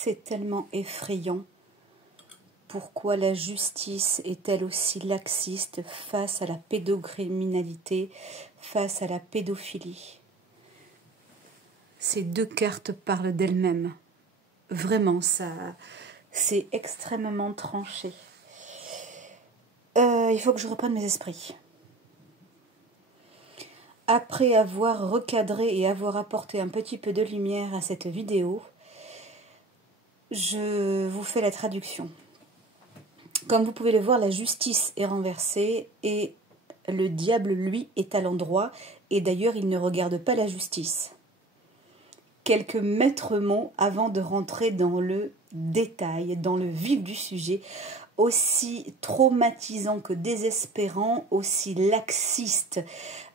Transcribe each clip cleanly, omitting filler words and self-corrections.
C'est tellement effrayant. Pourquoi la justice est-elle aussi laxiste face à la pédocriminalité, face à la pédophilie? Ces deux cartes parlent d'elles-mêmes. Vraiment, ça, c'est extrêmement tranché. Il faut que je reprenne mes esprits. Après avoir recadré et avoir apporté un petit peu de lumière à cette vidéo, je vous fais la traduction. Comme vous pouvez le voir, la justice est renversée et le diable, lui, est à l'endroit. Et d'ailleurs, il ne regarde pas la justice. Quelques maîtres mots avant de rentrer dans le détail, dans le vif du sujet, aussi traumatisant que désespérant, aussi laxiste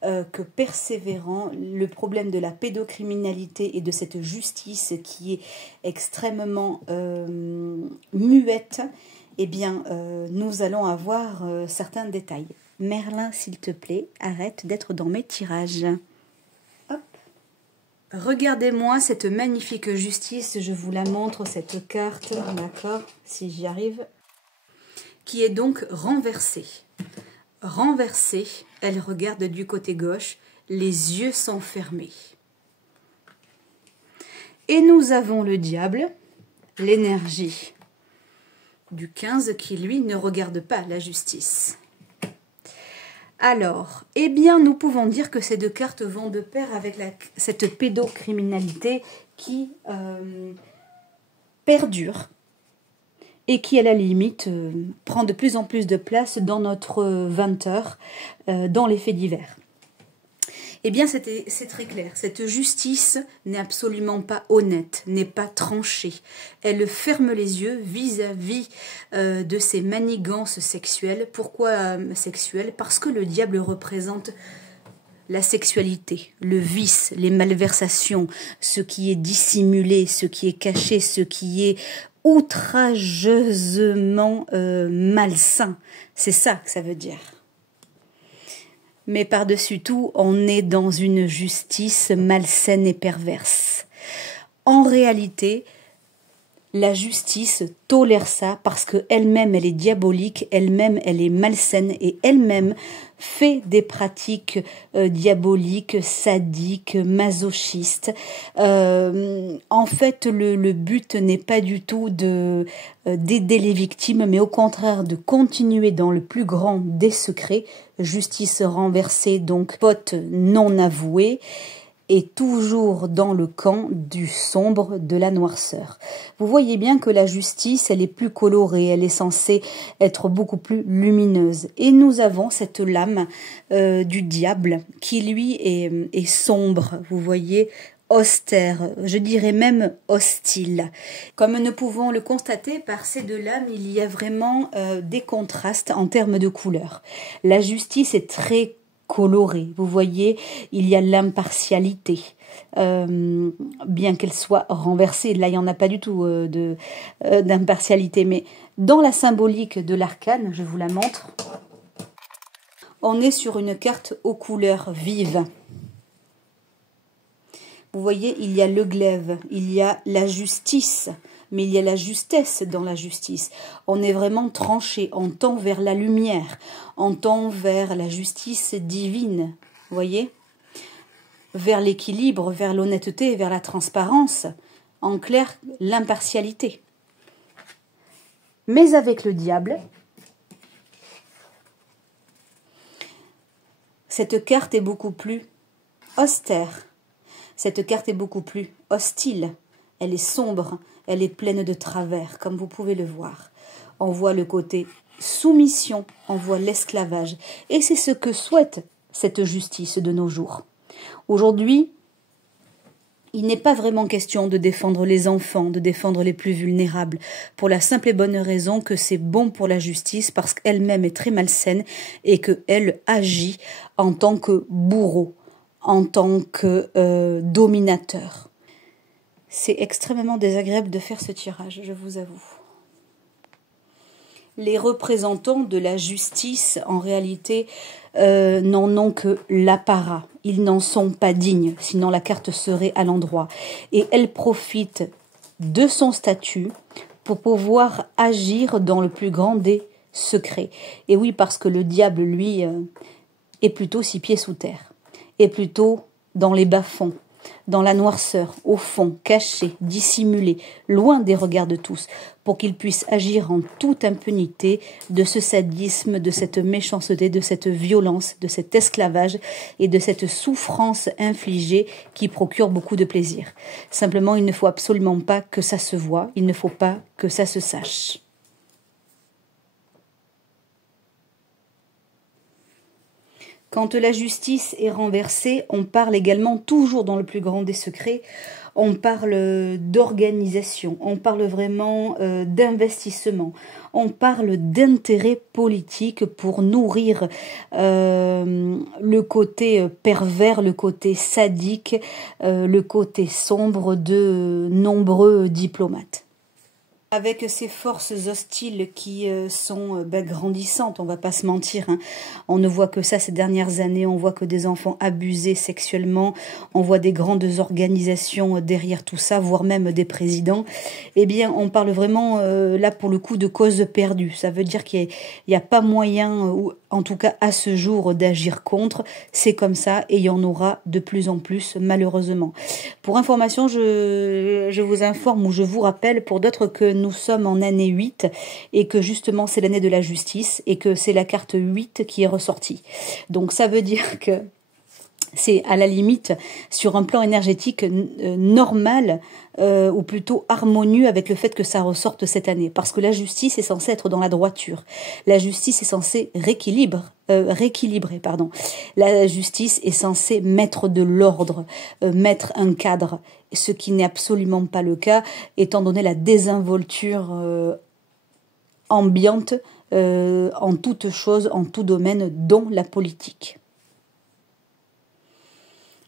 que persévérant, le problème de la pédocriminalité et de cette justice qui est extrêmement muette, eh bien, nous allons avoir certains détails. Merlin, s'il te plaît, arrête d'être dans mes tirages. Hop. Regardez-moi cette magnifique justice, je vous la montre, cette carte, d'accord, si j'y arrive, qui est donc renversée. Renversée, elle regarde du côté gauche, les yeux sont fermés. Et nous avons le diable, l'énergie du 15 qui, lui, ne regarde pas la justice. Alors, eh bien, nous pouvons dire que ces deux cartes vont de pair avec cette pédocriminalité qui perdure et qui, à la limite, prend de plus en plus de place dans notre 20h, dans les faits divers. Eh bien, c'est très clair. Cette justice n'est absolument pas honnête, n'est pas tranchée. Elle ferme les yeux vis-à-vis de ces manigances sexuelles. Pourquoi sexuelles? Parce que le diable représente la sexualité, le vice, les malversations, ce qui est dissimulé, ce qui est caché, ce qui est outrageusement malsain. C'est ça que ça veut dire. Mais par-dessus tout, on est dans une justice malsaine et perverse. En réalité, la justice tolère ça parce qu'elle-même, elle est diabolique, elle-même, elle est malsaine et elle-même fait des pratiques diaboliques, sadiques, masochistes. En fait, le but n'est pas du tout d'aider les victimes, mais au contraire de continuer dans le plus grand des secrets. Justice renversée, donc faute non avouée, et toujours dans le camp du sombre, de la noirceur. Vous voyez bien que la justice, elle est plus colorée, elle est censée être beaucoup plus lumineuse. Et nous avons cette lame du diable qui, lui, est sombre, vous voyez, austère, je dirais même hostile. Comme nous pouvons le constater par ces deux lames, il y a vraiment des contrastes en termes de couleurs. La justice est très colorée, vous voyez, il y a l'impartialité, bien qu'elle soit renversée. Là, il n'y en a pas du tout d'impartialité, mais dans la symbolique de l'arcane, je vous la montre, on est sur une carte aux couleurs vives. Vous voyez, il y a le glaive, il y a la justice, mais il y a la justesse dans la justice. On est vraiment tranché, on tend vers la lumière, on tend vers la justice divine, vous voyez, vers l'équilibre, vers l'honnêteté, vers la transparence, en clair, l'impartialité. Mais avec le diable, cette carte est beaucoup plus austère. Cette carte est beaucoup plus hostile, elle est sombre, elle est pleine de travers, comme vous pouvez le voir. On voit le côté soumission, on voit l'esclavage. Et c'est ce que souhaite cette justice de nos jours. Aujourd'hui, il n'est pas vraiment question de défendre les enfants, de défendre les plus vulnérables, pour la simple et bonne raison que c'est bon pour la justice, parce qu'elle-même est très malsaine et qu'elle agit en tant que bourreau, en tant que dominateur. C'est extrêmement désagréable de faire ce tirage, je vous avoue. Les représentants de la justice, en réalité, n'en ont que l'apparat. Ils n'en sont pas dignes, sinon la carte serait à l'endroit. Et elle profite de son statut pour pouvoir agir dans le plus grand des secrets. Et oui, parce que le diable, lui, est plutôt 6 pieds sous terre, est plutôt dans les bas-fonds, dans la noirceur, au fond, caché, dissimulé, loin des regards de tous, pour qu'il puisse agir en toute impunité de ce sadisme, de cette méchanceté, de cette violence, de cet esclavage et de cette souffrance infligée qui procure beaucoup de plaisir. Simplement, il ne faut absolument pas que ça se voie, il ne faut pas que ça se sache. Quand la justice est renversée, on parle également, toujours dans le plus grand des secrets, on parle d'organisation, on parle vraiment d'investissement, on parle d'intérêt politique pour nourrir le côté pervers, le côté sadique, le côté sombre de nombreux diplomates. Avec ces forces hostiles qui sont grandissantes, on va pas se mentir, hein. On ne voit que ça ces dernières années, on voit que des enfants abusés sexuellement, on voit des grandes organisations derrière tout ça, voire même des présidents. Eh bien, on parle vraiment là pour le coup de cause perdue. Ça veut dire qu'il n'y a pas moyen, ou en tout cas à ce jour, d'agir contre. C'est comme ça et il y en aura de plus en plus malheureusement. Pour information, je vous informe ou je vous rappelle pour d'autres que nous sommes en année 8 et que justement c'est l'année de la justice et que c'est la carte 8 qui est ressortie. Donc ça veut dire que c'est à la limite sur un plan énergétique normal ou plutôt harmonieux avec le fait que ça ressorte cette année. Parce que la justice est censée être dans la droiture. La justice est censée rééquilibrer. La justice est censée mettre de l'ordre, mettre un cadre. Ce qui n'est absolument pas le cas, étant donné la désinvolture ambiante en toute chose, en tout domaine, dont la politique.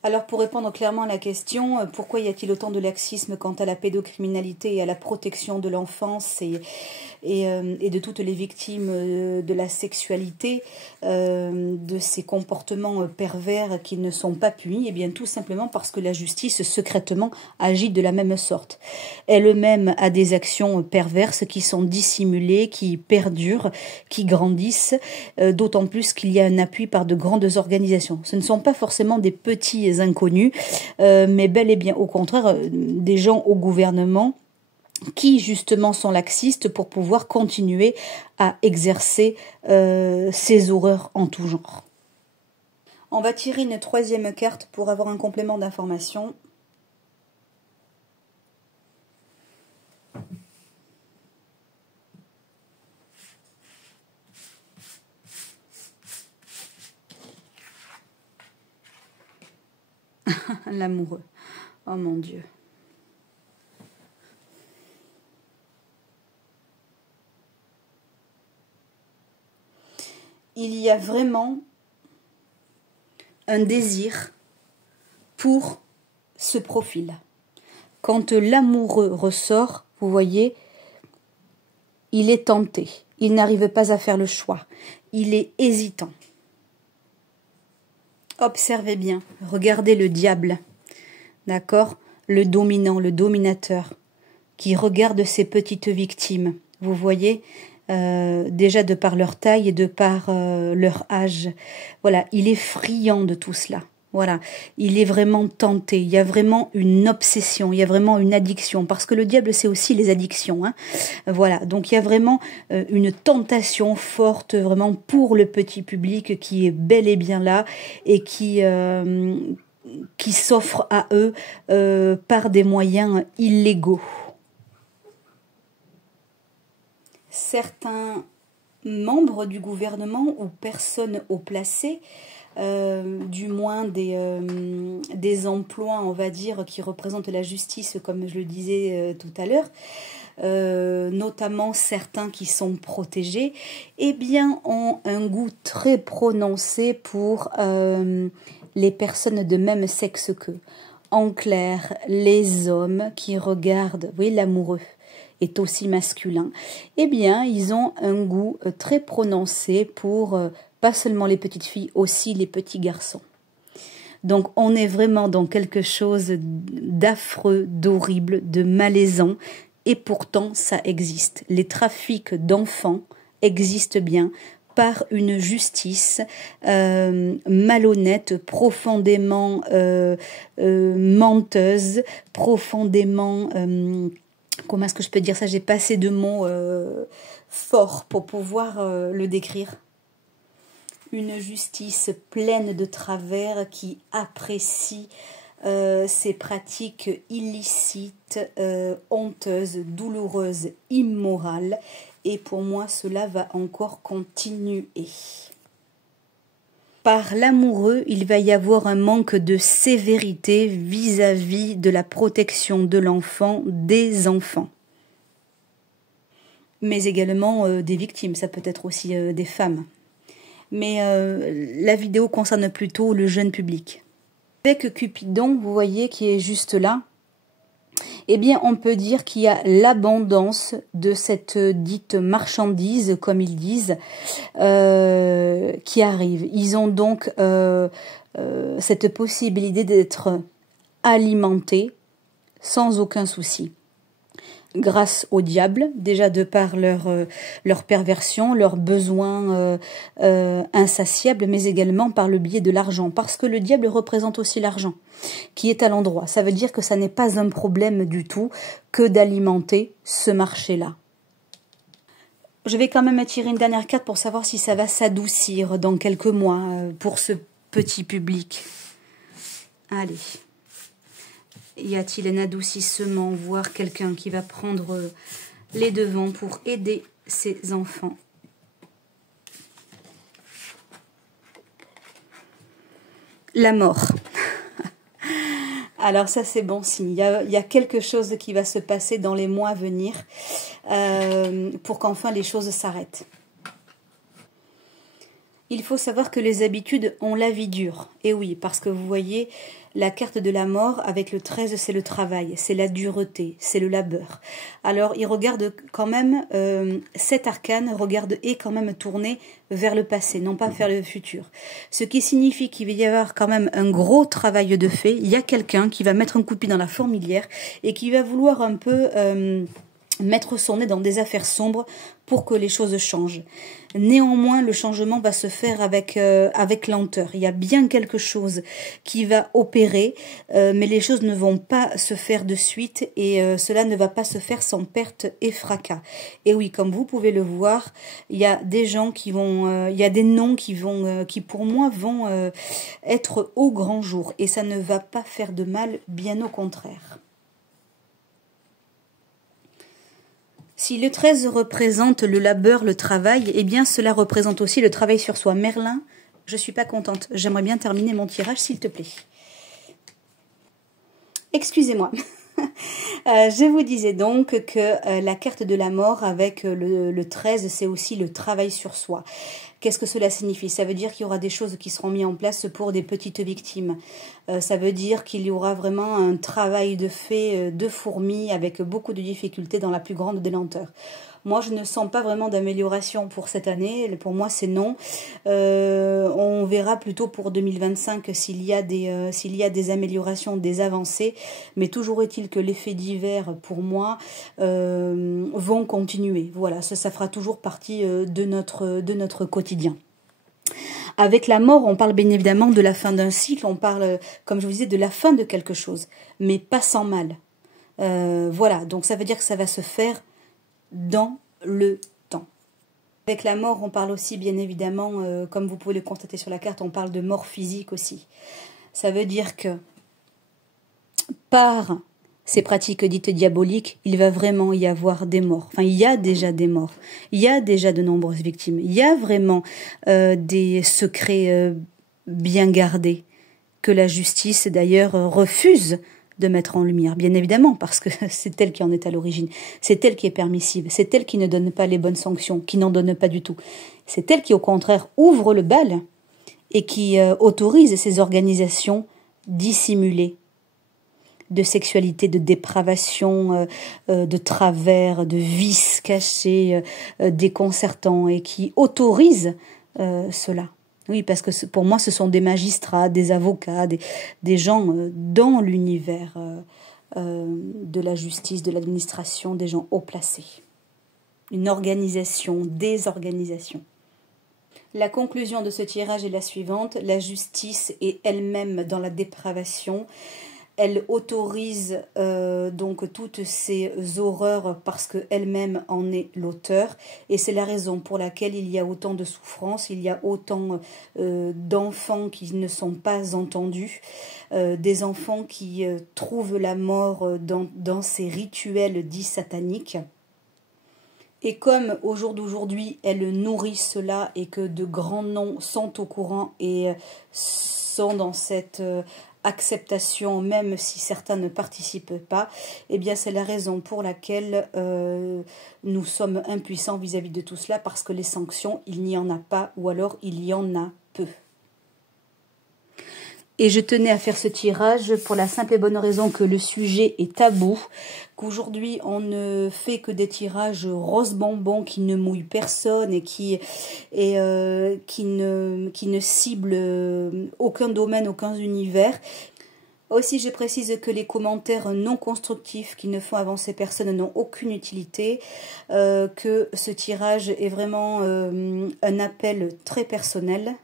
Alors pour répondre clairement à la question, pourquoi y a-t-il autant de laxisme quant à la pédocriminalité et à la protection de l'enfance et de toutes les victimes de la sexualité, de ces comportements pervers qui ne sont pas punis? Eh bien tout simplement parce que la justice secrètement agit de la même sorte. Elle-même a des actions perverses qui sont dissimulées, qui perdurent, qui grandissent, d'autant plus qu'il y a un appui par de grandes organisations. Ce ne sont pas forcément des petits inconnus, mais bel et bien au contraire des gens au gouvernement qui justement sont laxistes pour pouvoir continuer à exercer ces horreurs en tout genre. On va tirer une troisième carte pour avoir un complément d'information. L'amoureux. Oh mon Dieu. Il y a vraiment un désir pour ce profil. Quand l'amoureux ressort, vous voyez, il est tenté. Il n'arrive pas à faire le choix. Il est hésitant. Observez bien, regardez le diable, d'accord? Le dominant, le dominateur, qui regarde ses petites victimes. Vous voyez, déjà de par leur taille et de par leur âge. Voilà, il est friand de tout cela. Voilà, il est vraiment tenté, il y a vraiment une obsession, il y a vraiment une addiction, parce que le diable c'est aussi les addictions, hein. Voilà, donc il y a vraiment une tentation forte vraiment pour le petit public qui est bel et bien là et qui s'offre à eux par des moyens illégaux. Certains membres du gouvernement ou personnes haut placées, du moins des emplois, on va dire, qui représentent la justice, comme je le disais tout à l'heure, notamment certains qui sont protégés, eh bien, ont un goût très prononcé pour les personnes de même sexe qu'eux. En clair, les hommes qui regardent, vous voyez, l'amoureux est aussi masculin, eh bien, ils ont un goût très prononcé pour pas seulement les petites filles, aussi les petits garçons. Donc, on est vraiment dans quelque chose d'affreux, d'horrible, de malaisant, et pourtant ça existe. Les trafics d'enfants existent bien par une justice malhonnête, profondément menteuse, profondément... comment est-ce que je peux dire ça? J'ai pas assez de mots forts pour pouvoir le décrire. Une justice pleine de travers qui apprécie ces pratiques illicites, honteuses, douloureuses, immorales. Et pour moi, cela va encore continuer. Par l'amoureux, il va y avoir un manque de sévérité vis-à-vis de la protection de l'enfant, des enfants. Mais également des victimes, ça peut être aussi des femmes. Mais la vidéo concerne plutôt le jeune public. Avec Cupidon, vous voyez, qui est juste là, eh bien, on peut dire qu'il y a l'abondance de cette dite marchandise, comme ils disent, qui arrive. Ils ont donc cette possibilité d'être alimentés sans aucun souci. Grâce au diable, déjà de par leur perversion, leurs besoins insatiables, mais également par le biais de l'argent, parce que le diable représente aussi l'argent qui est à l'endroit. Ça veut dire que ça n'est pas un problème du tout que d'alimenter ce marché-là. Je vais quand même tirer une dernière carte pour savoir si ça va s'adoucir dans quelques mois pour ce petit public. Allez. Y a-t-il un adoucissement, voire quelqu'un qui va prendre les devants pour aider ses enfants? La mort. Alors ça c'est bon signe. Il y a quelque chose qui va se passer dans les mois à venir pour qu'enfin les choses s'arrêtent. Il faut savoir que les habitudes ont la vie dure. Et oui, parce que vous voyez, la carte de la mort avec le 13, c'est le travail, c'est la dureté, c'est le labeur. Alors, il regarde quand même, cet arcane est quand même tourné vers le passé, non pas vers le futur. Ce qui signifie qu'il va y avoir quand même un gros travail de fait. Il y a quelqu'un qui va mettre un coup de pied dans la fourmilière et qui va vouloir un peu mettre son nez dans des affaires sombres pour que les choses changent. Néanmoins, le changement va se faire avec lenteur. Il y a bien quelque chose qui va opérer, mais les choses ne vont pas se faire de suite et cela ne va pas se faire sans perte et fracas. Et oui, comme vous pouvez le voir, il y a des gens qui vont, il y a des noms qui pour moi vont être au grand jour et ça ne va pas faire de mal, bien au contraire. Si le 13 représente le labeur, le travail, eh bien cela représente aussi le travail sur soi. Merlin, je suis pas contente. J'aimerais bien terminer mon tirage, s'il te plaît. Excusez-moi. Je vous disais donc que la carte de la mort avec le 13, c'est aussi le travail sur soi. Qu'est-ce que cela signifie? Ça veut dire qu'il y aura des choses qui seront mises en place pour des petites victimes. Ça veut dire qu'il y aura vraiment un travail de fait de fourmi avec beaucoup de difficultés dans la plus grande des lenteurs. Moi, je ne sens pas vraiment d'amélioration pour cette année. Pour moi, c'est non. On verra plutôt pour 2025 s'il y a des améliorations, des avancées. Mais toujours est-il que l'effet divers, pour moi, vont continuer. Voilà, ça fera toujours partie de notre quotidien. Avec la mort, on parle bien évidemment de la fin d'un cycle. On parle, comme je vous disais, de la fin de quelque chose. Mais pas sans mal. Voilà, donc ça veut dire que ça va se faire dans le temps. Avec la mort, on parle aussi bien évidemment, comme vous pouvez le constater sur la carte, on parle de mort physique aussi. Ça veut dire que par ces pratiques dites diaboliques, il va vraiment y avoir des morts. Enfin, il y a déjà des morts. Il y a déjà de nombreuses victimes. Il y a vraiment des secrets bien gardés que la justice d'ailleurs refuse de mettre en lumière, bien évidemment, parce que c'est elle qui en est à l'origine, c'est elle qui est permissive, c'est elle qui ne donne pas les bonnes sanctions, qui n'en donne pas du tout. C'est elle qui, au contraire, ouvre le bal et qui autorise ces organisations dissimulées de sexualité, de dépravation, de travers, de vices cachés, déconcertants, et qui autorise cela. Oui, parce que pour moi, ce sont des magistrats, des avocats, des gens dans l'univers de la justice, de l'administration, des gens haut placés. Une organisation, désorganisation. La conclusion de ce tirage est la suivante. La justice est elle-même dans la dépravation. Elle autorise donc toutes ces horreurs parce qu'elle-même en est l'auteur. Et c'est la raison pour laquelle il y a autant de souffrances, il y a autant d'enfants qui ne sont pas entendus, des enfants qui trouvent la mort dans ces rituels dits sataniques. Et comme au jour d'aujourd'hui, elle nourrit cela et que de grands noms sont au courant et sont dans cette acceptation, même si certains ne participent pas, eh bien c'est la raison pour laquelle nous sommes impuissants vis-à-vis de tout cela, parce que les sanctions, il n'y en a pas, ou alors il y en a peu. Et je tenais à faire ce tirage pour la simple et bonne raison que le sujet est tabou, qu'aujourd'hui on ne fait que des tirages rose bonbon qui ne mouillent personne et qui ne ciblent aucun domaine, aucun univers. Aussi, je précise que les commentaires non constructifs qui ne font avancer personne n'ont aucune utilité, que ce tirage est vraiment un appel très personnel.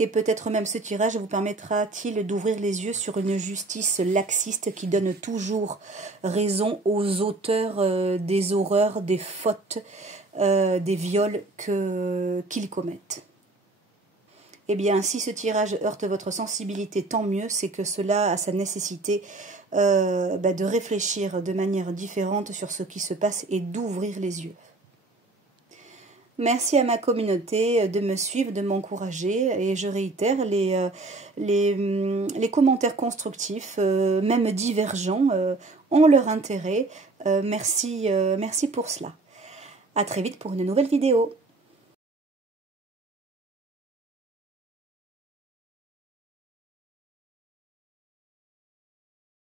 Et peut-être même ce tirage vous permettra-t-il d'ouvrir les yeux sur une justice laxiste qui donne toujours raison aux auteurs des horreurs, des fautes, des viols qu'ils commettent. Eh bien, si ce tirage heurte votre sensibilité, tant mieux, c'est que cela a sa nécessité de réfléchir de manière différente sur ce qui se passe et d'ouvrir les yeux. Merci à ma communauté de me suivre, de m'encourager, et je réitère les commentaires constructifs, même divergents, ont leur intérêt. Merci pour cela. À très vite pour une nouvelle vidéo.